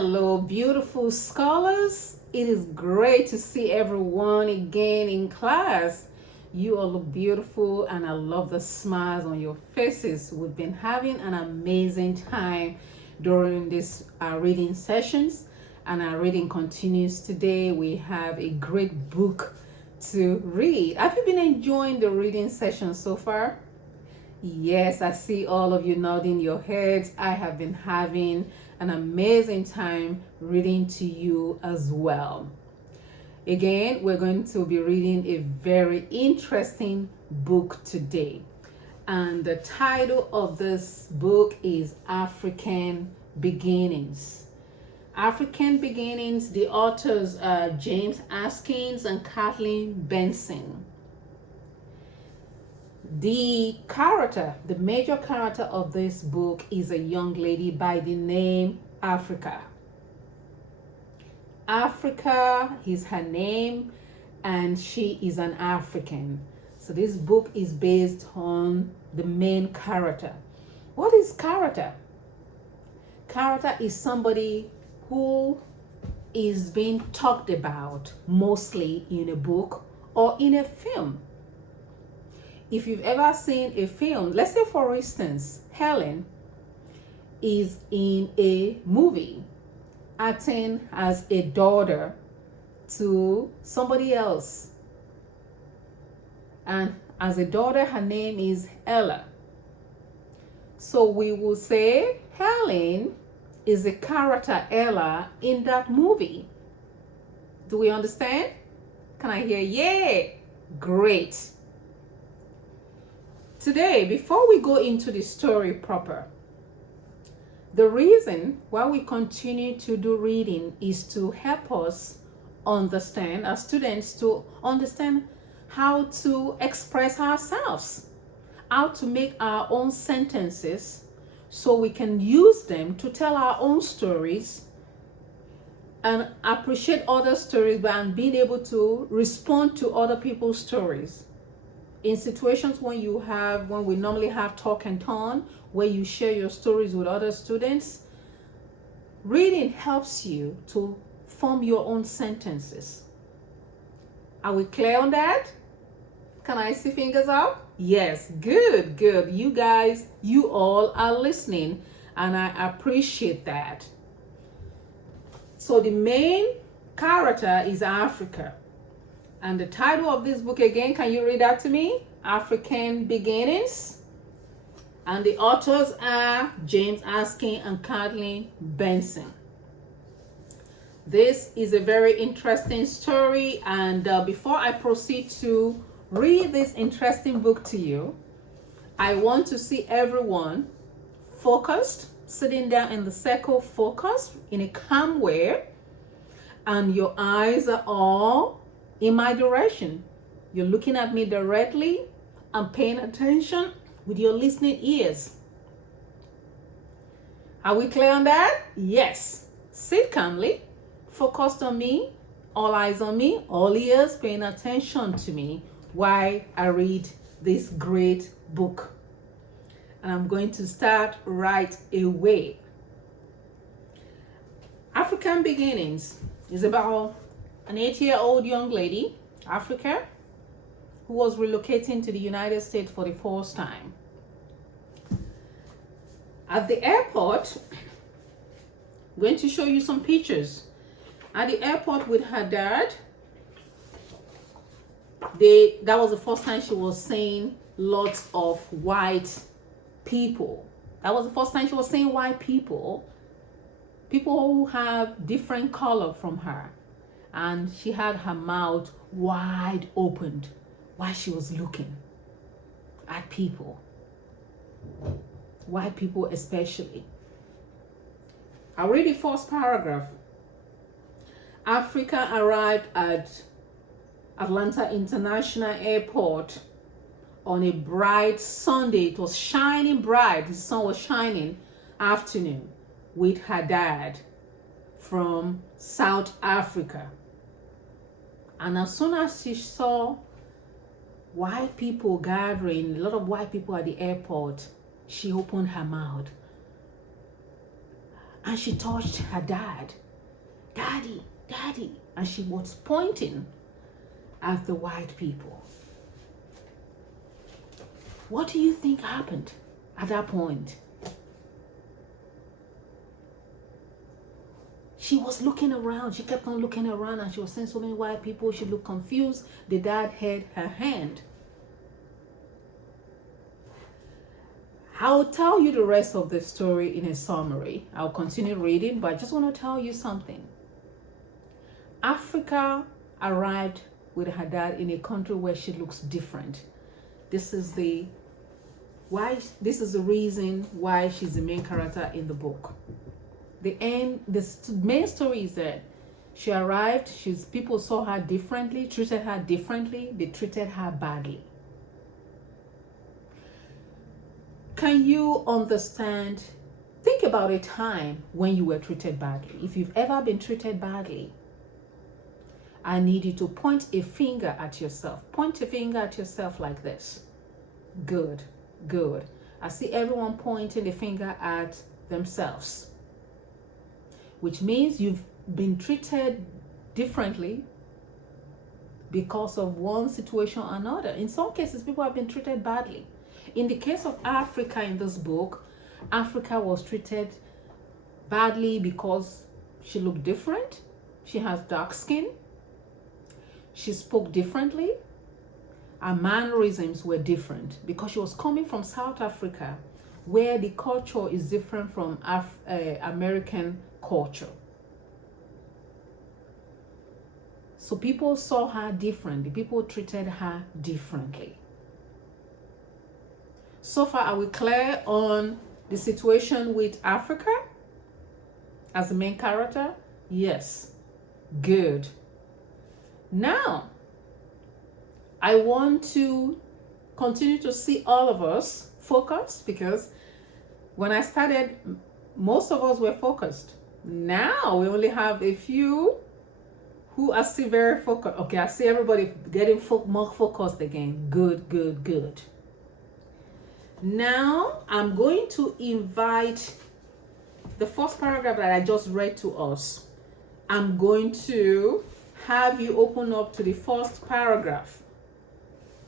Hello, beautiful scholars. It is great to see everyone again in class. You all look beautiful, and I love the smiles on your faces. We've been having an amazing time during these reading sessions, and our reading continues today. We have a great book to read. Have you been enjoying the reading session so far? Yes, I see all of you nodding your heads. I have been having an amazing time reading to you as well. Again, we're going to be reading a very interesting book today. And the title of this book is African Beginnings. African Beginnings, the authors are James Askins and Kathleen Benson. The major character of this book is a young lady by the name Africa. Africa is her name, and she is an African. So this book is based on the main character. What is character? Character is somebody who is being talked about mostly in a book or in a film. If you've ever seen a film, let's say for instance, Helen is in a movie acting as a daughter to somebody else. And as a daughter, her name is Ella. So we will say Helen is a character Ella in that movie. Do we understand? Can I hear yeah? Great. Today, before we go into the story proper, the reason why we continue to do reading is to help us understand, as students, to understand how to express ourselves, how to make our own sentences so we can use them to tell our own stories and appreciate other stories and being able to respond to other people's stories. In situations when we normally have talk and turn, where you share your stories with other students, reading helps you to form your own sentences. Are we clear on that? Can I see fingers up? Yes, good. You guys, you all are listening, and I appreciate that. So the main character is Africa. And the title of this book again, can you read that to me? African Beginnings. And the authors are James Askin and Kathleen Benson. This is a very interesting story. And before I proceed to read this interesting book to you, I want to see everyone focused, sitting down in the circle, focused in a calm way. And your eyes are all in my direction. You're looking at me directly and paying attention with your listening ears. Are we clear on that? Yes. Sit calmly, focused on me, all eyes on me, all ears paying attention to me while I read this great book. And I'm going to start right away. African Beginnings is about an 8-year-old young lady, Africa, who was relocating to the United States for the first time. At the airport, I'm going to show you some pictures. At the airport with her dad, that was the first time she was seeing lots of white people. That was the first time she was seeing white people who have different color from her. And she had her mouth wide opened while she was looking at people, white people especially. I'll read the first paragraph. Africa arrived at Atlanta International Airport on a bright Sunday. It was shining bright, the sun was shining afternoon, with her dad from South Africa. And as soon as she saw white people gathering, a lot of white people at the airport, she opened her mouth and she touched her dad. Daddy, daddy. And she was pointing at the white people. What do you think happened at that point? She was looking around. She kept on looking around and she was seeing so many white people. She looked confused. The dad held her hand. I'll tell you the rest of the story in a summary. I'll continue reading, but I just want to tell you something. Africa arrived with her dad in a country where she looks different. This is the reason why she's the main character in the book. The main story is that she arrived, people saw her differently, treated her differently, they treated her badly. Can you understand? Think about a time when you were treated badly. If you've ever been treated badly, I need you to point a finger at yourself. Point a finger at yourself like this. Good, good. I see everyone pointing the finger at themselves, which means you've been treated differently because of one situation or another. In some cases, people have been treated badly. In the case of Africa in this book, Africa was treated badly because she looked different. She has dark skin. She spoke differently. Her mannerisms were different because she was coming from South Africa, where the culture is different from American culture. So people saw her differently. People treated her differently. So far, are we clear on the situation with Africa as the main character? Yes. Good. Now, I want to continue to see all of us focus, because when I started, most of us were focused. Now we only have a few who are still very focused. Okay, I see everybody getting more focused again. Good, good, good. Now I'm going to invite the first paragraph that I just read to us. I'm going to have you open up to the first paragraph.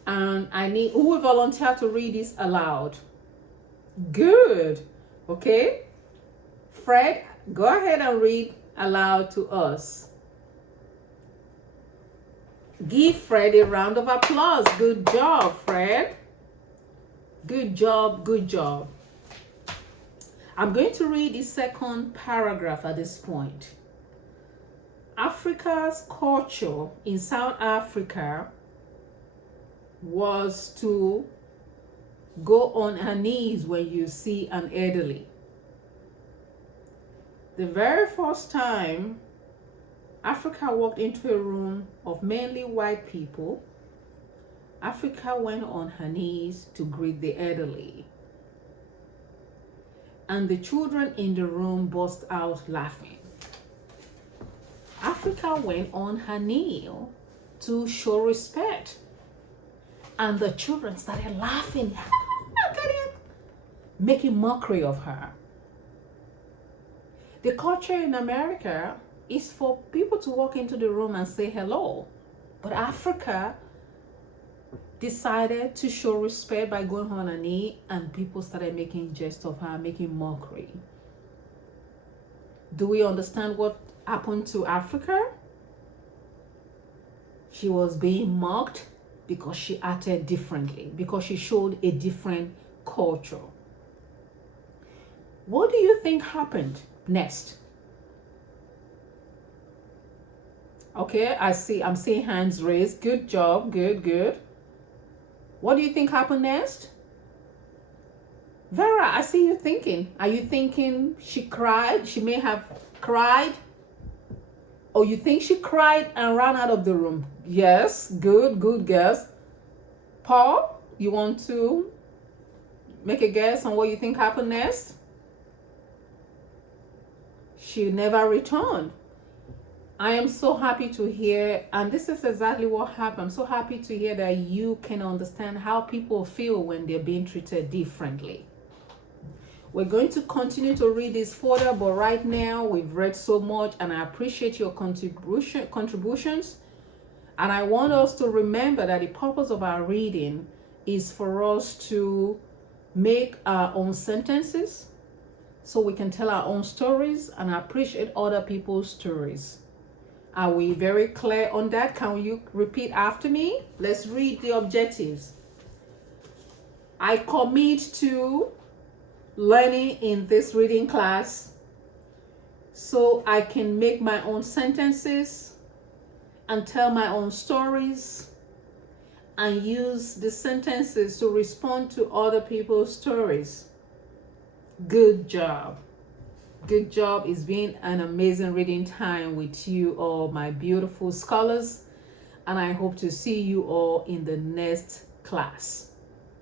And who will volunteer to read this aloud? Good. Okay. Fred, go ahead and read aloud to us. Give Fred a round of applause. Good job, Fred. Good job, good job. I'm going to read the second paragraph at this point. Africa's culture in South Africa was to go on her knees when you see an elderly. The very first time Africa walked into a room of mainly white people, Africa went on her knees to greet the elderly. And the children in the room burst out laughing. Africa went on her knee to show respect. And the children started laughing, making mockery of her. The culture in America is for people to walk into the room and say hello. But Africa decided to show respect by going on her knee, and people started making jest of her, making mockery. Do we understand what happened to Africa? She was being mocked because she acted differently, because she showed a different culture. What do you think happened next? Okay, I'm seeing hands raised. Good job, good, good. What do you think happened next? Vera, I see you thinking. Are you thinking she cried? She may have cried. Or you think she cried and ran out of the room? Yes, good, good guess. Paul, you want to make a guess on what you think happened next? She never returned. I am so happy to hear, and this is exactly what happened. I'm so happy to hear that you can understand how people feel when they're being treated differently. We're going to continue to read this further, but right now we've read so much, and I appreciate your contributions. And I want us to remember that the purpose of our reading is for us to make our own sentences so we can tell our own stories and appreciate other people's stories. Are we very clear on that? Can you repeat after me? Let's read the objectives. I commit to learning in this reading class so I can make my own sentences and tell my own stories and use the sentences to respond to other people's stories. Good job. Good job. It's been an amazing reading time with you all, my beautiful scholars, and I hope to see you all in the next class.